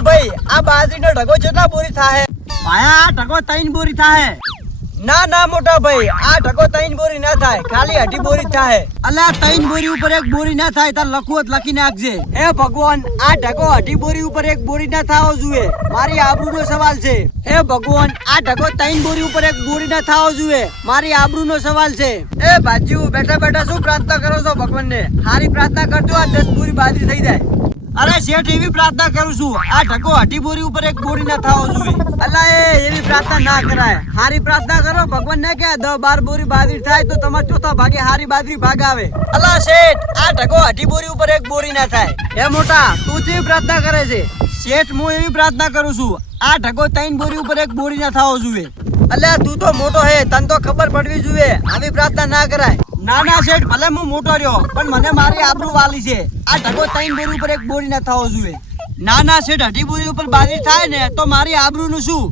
મોટા ભાઈ આ બાજરીનો ઢગો કેટલા બોરી થાય? ભાયા આ ઢગો 3 બોરી થાય. ના ના મોટા ભાઈ આ ઢગો 3 બોરી ના થાય, ખાલી 2.5 બોરી થાય. અલા 3 બોરી ઉપર 1 બોરી ના થાય, તાર લખવું જ લખી નાખજે. હે ભગવાન આ ઢગો 2.5 બોરી ઉપર 1 બોરી ના થાવો જોઈએ, મારી આબરૂનો સવાલ છે. હે ભગવાન આ ઢગો 3 બોરી ઉપર 1 બોરી ના થાવો જોઈએ, મારી આબરૂનો સવાલ છે. એ બાજુ બેઠા બેઠા શું પ્રાર્થના કરો છો ભગવાનને? હારી પ્રાર્થના કરજો, આ 10 બોરી બાજરી થઈ જાય. અરે શેઠ એવી પ્રાર્થના કરું છું, આ ઢગો 2.5 બોરી ઉપર 1 બોરી ના થાવો જોઈએ. અલા એવી પ્રાર્થના ના કરાય, હારી પ્રાર્થના કરો. ભગવાન ને કે 10-12 બોરી બાજરી થાય તો તમારે ચોથા ભાગે હારી બાજરી ભાગ આવે. અલા શેઠ આ ઢગો 2.5 બોરી ઉપર 1 બોરી ના થાય. હે મોટા તું કેવી પ્રાર્થના કરે છે? શેઠ હું એવી પ્રાર્થના કરું છું, આ ઢગો 3 બોરી ઉપર 1 બોરી ના થાવો જોઈએ. અલ્યા તું તો મોટો હે, તને તો ખબર પડવી જોઈએ, આવી પ્રાર્થના ના કરાય. ના ના શેઠ ભલે હું મોટો રહ્યો પણ મને મારી આબરૂ વાલી છે. આ ઢગો 3 બોરી ઉપર 1 બોરી ના થાવો જોઈએ. ના ના શેઠ 2.5 બોરી ઉપર બાજરી થાય ને તો મારી આબરૂ નું શું?